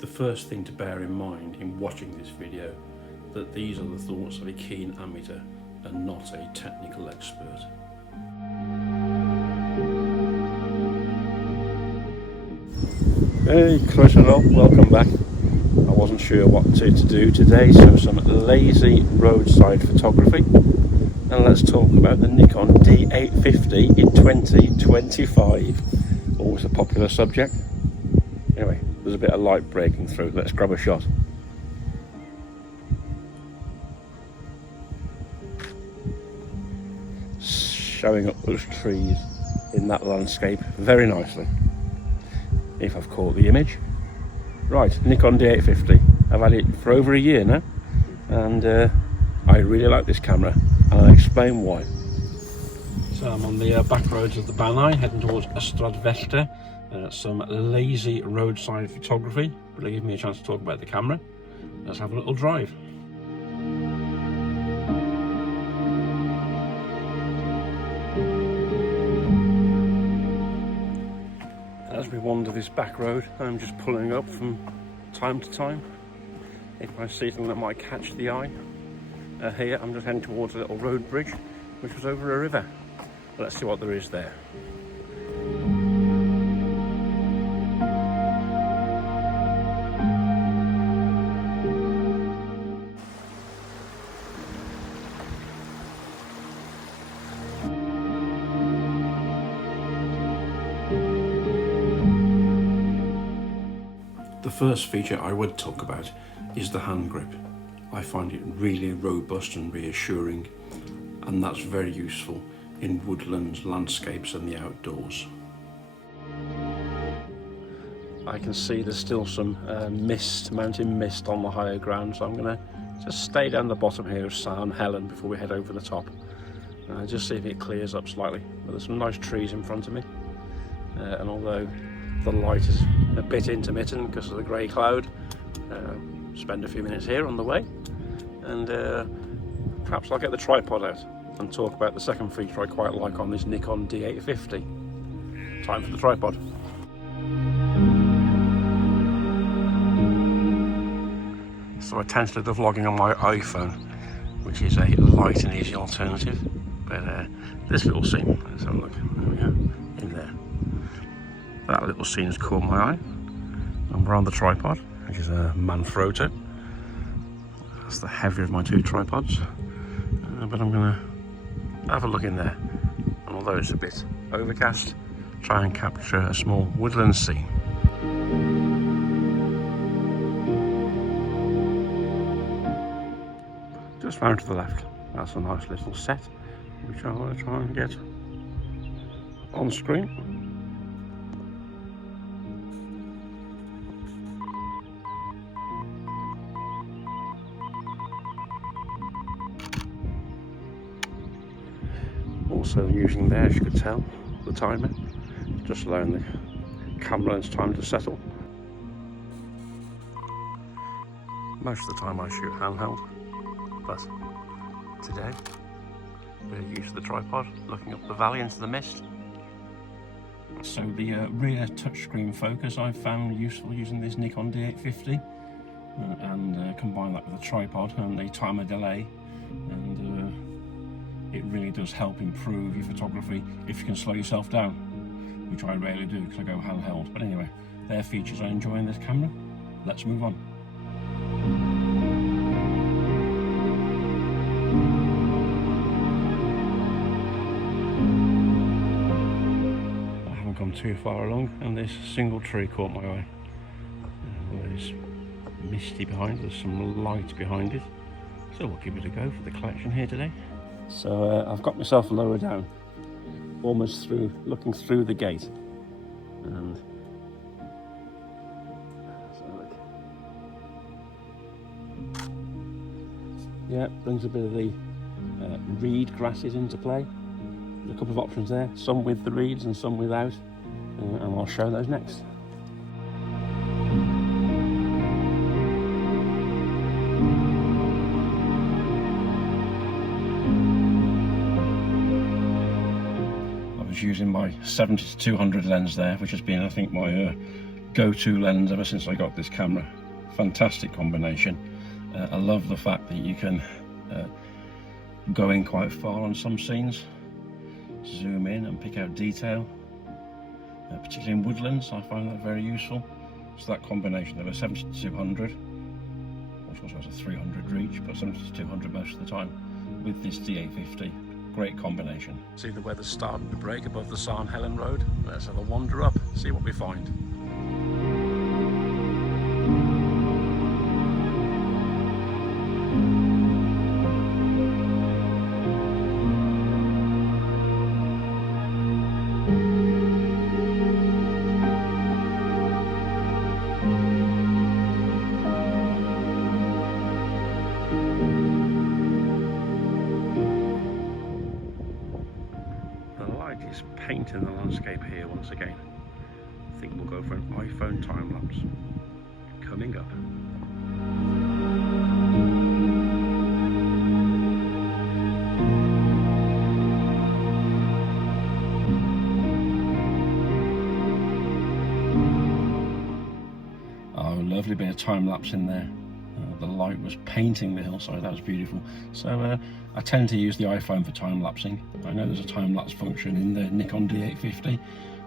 The first thing to bear in mind in watching this video, that these are the thoughts of a keen amateur and not a technical expert. Hey, close enough, welcome back. I wasn't sure what to do today, so some lazy roadside photography. And let's talk about the Nikon D850 in 2025. Always a popular subject. Anyway, there's a bit of light breaking through. Let's grab a shot. Showing up those trees in that landscape very nicely, if I've caught the image. Right, Nikon D850. I've had it for over a year now, and I really like this camera, and I'll explain why. So I'm on the back roads of the Banai, heading towards Ystrad. Some lazy roadside photography, but it'll give me a chance to talk about the camera. Let's have a little drive. As we wander this back road, I'm just pulling up from time to time if I see something that might catch the eye. Here I'm just heading towards a little road bridge which was over a river. Let's see what there is there. The first feature I would talk about is the hand grip. I find it really robust and reassuring, and that's very useful in woodlands, landscapes and the outdoors. I can see there's still some mountain mist on the higher ground, so I'm going to just stay down the bottom here of San Helen before we head over the top. Just see if it clears up slightly. But there's some nice trees in front of me, and although the light is a bit intermittent because of the grey cloud, spend a few minutes here on the way, and perhaps I'll get the tripod out and talk about the second feature I quite like on this Nikon D850. Time for the tripod. So I tend to do the vlogging on my iPhone, which is a light and easy alternative, but this little scene, let's have a look, there we go, in there. That little scene has caught my eye, and we're on the tripod, which is a Manfrotto. That's the heavier of my two tripods, but I'm going to have a look in there, and although it's a bit overcast, try and capture a small woodland scene. Just round to the left, that's a nice little set, which I want to try and get on screen. Also using there, as you could tell, the timer, just allowing the camera lens time to settle. Most of the time I shoot handheld, but today we're using the tripod, looking up the valley into the mist. So the rear touchscreen focus I've found useful using this Nikon D850, and combine that with a tripod and the timer delay, and it really does help improve your photography if you can slow yourself down, which I rarely do because I go handheld. But anyway, they're features I enjoy in this camera. Let's move on. I haven't gone too far along, and this single tree caught my eye. There's misty behind, there's some light behind it, so we'll give it a go for the collection here today. So I've got myself lower down, almost through, looking through the gate, and so look. Yeah, brings a bit of the reed grasses into play. There's a couple of options there, some with the reeds and some without, and I'll show those next. Using my 70 to 200 lens there, which has been, I think, my go-to lens ever since I got this camera. Fantastic combination. I love the fact that you can go in quite far on some scenes, zoom in and pick out detail, particularly in woodlands. I find that very useful. So that combination of a 70-200, of course it has a 300 reach, but 70-200 most of the time, with this D850, great combination. See, the weather's starting to break above the Sarn Helen Road. Let's have a wander up, see what we find. Is painting the landscape here once again. I think we'll go for an iPhone time lapse. Coming up. Oh, lovely bit of time lapse in there. The light was painting the hillside. That was beautiful. So I tend to use the iPhone for time lapsing. I know there's a time lapse function in the Nikon D850,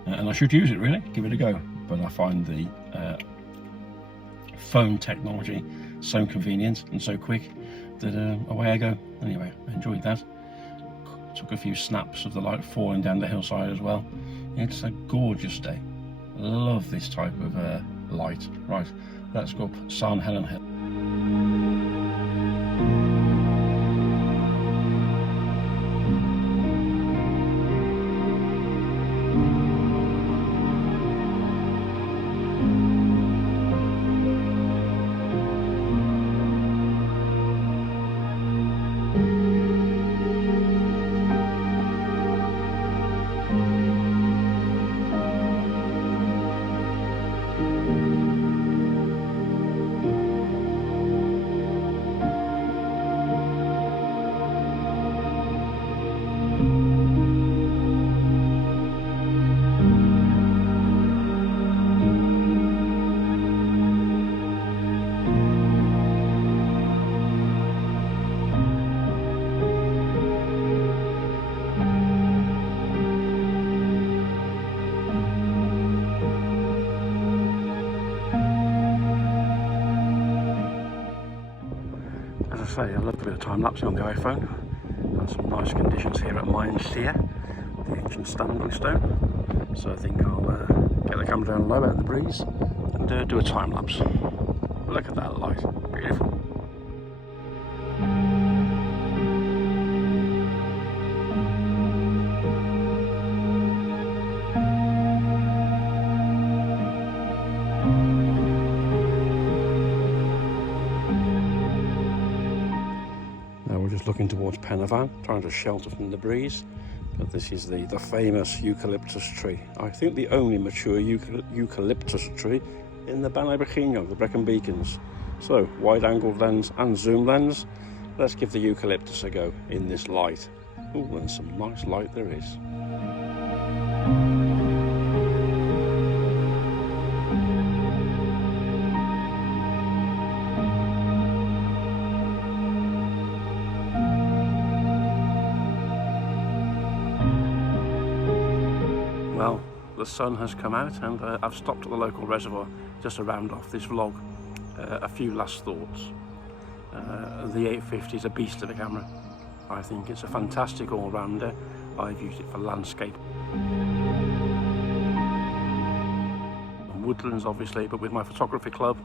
and I should use it, really, give it a go. But I find the phone technology so convenient and so quick that away I go. Anyway, I enjoyed that. Took a few snaps of the light falling down the hillside as well. It's a gorgeous day. Love this type of light. Right, let's go up Sarn Helen Hill. Say, I love a bit of time lapsing on the iPhone, and some nice conditions here at Mineseer, the ancient standing stone. So I think I'll get the camera down low out of the breeze and do a time lapse. Look at that light, beautiful. We're just looking towards Penavan, trying to shelter from the breeze. But this is the famous eucalyptus tree. I think the only mature eucalyptus tree in the Banau Brycheiniog, the Brecon Beacons. So, wide-angled lens and zoom lens. Let's give the eucalyptus a go in this light. Oh, and some nice light there is. Well, the sun has come out and I've stopped at the local reservoir just to round off this vlog. A few last thoughts. The 850 is a beast of a camera. I think it's a fantastic all-rounder. I've used it for landscape and woodlands obviously, but with my photography club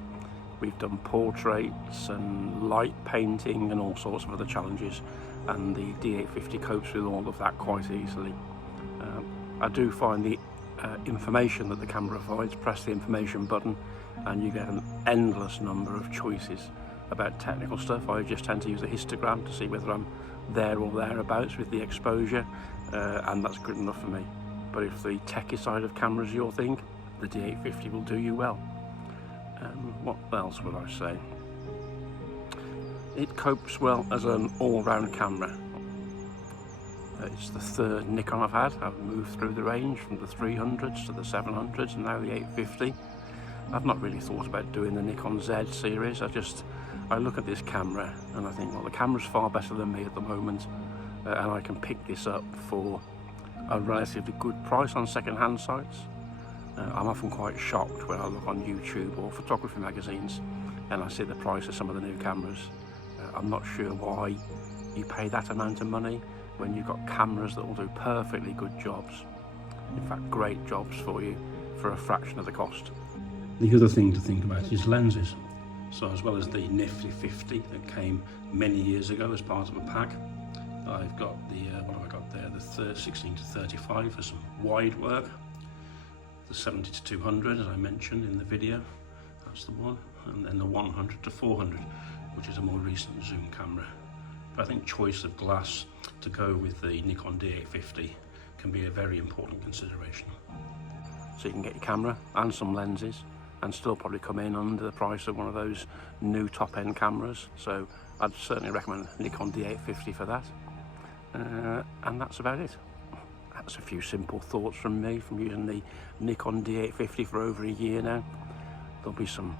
we've done portraits and light painting and all sorts of other challenges, and the D850 copes with all of that quite easily. I do find the information that the camera provides, press the information button and you get an endless number of choices about technical stuff. I just tend to use a histogram to see whether I'm there or thereabouts with the exposure, and that's good enough for me. But if the techie side of cameras your thing, the D850 will do you well. What else would I say? It copes well as an all-round camera. It's the third Nikon I've had. I've moved through the range from the 300s to the 700s and now the 850. I've not really thought about doing the Nikon Z series. I look at this camera and I think, well, the camera's far better than me at the moment, and I can pick this up for a relatively good price on second-hand sites. I'm often quite shocked when I look on YouTube or photography magazines and I see the price of some of the new cameras. I'm not sure why you pay that amount of money when you've got cameras that will do perfectly good jobs, in fact great jobs for you, for a fraction of the cost. The other thing to think about is lenses. So as well as the Nifty 50 that came many years ago as part of a pack, I've got the, what have I got there, the 16 to 35 for some wide work, the 70 to 200 as I mentioned in the video, that's the one, and then the 100 to 400, which is a more recent zoom camera. But I think choice of glass to go with the Nikon D850 can be a very important consideration. So you can get your camera and some lenses and still probably come in under the price of one of those new top-end cameras. So I'd certainly recommend Nikon D850 for that. And that's about it. That's a few simple thoughts from me from using the Nikon D850 for over a year now. There'll be some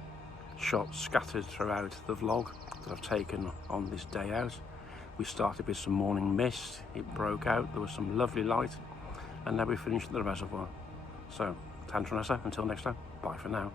shots scattered throughout the vlog that I've taken on this day out. We started with some morning mist, it broke out, there was some lovely light, and now we've finished the reservoir. So, Tantranessa, until next time, bye for now.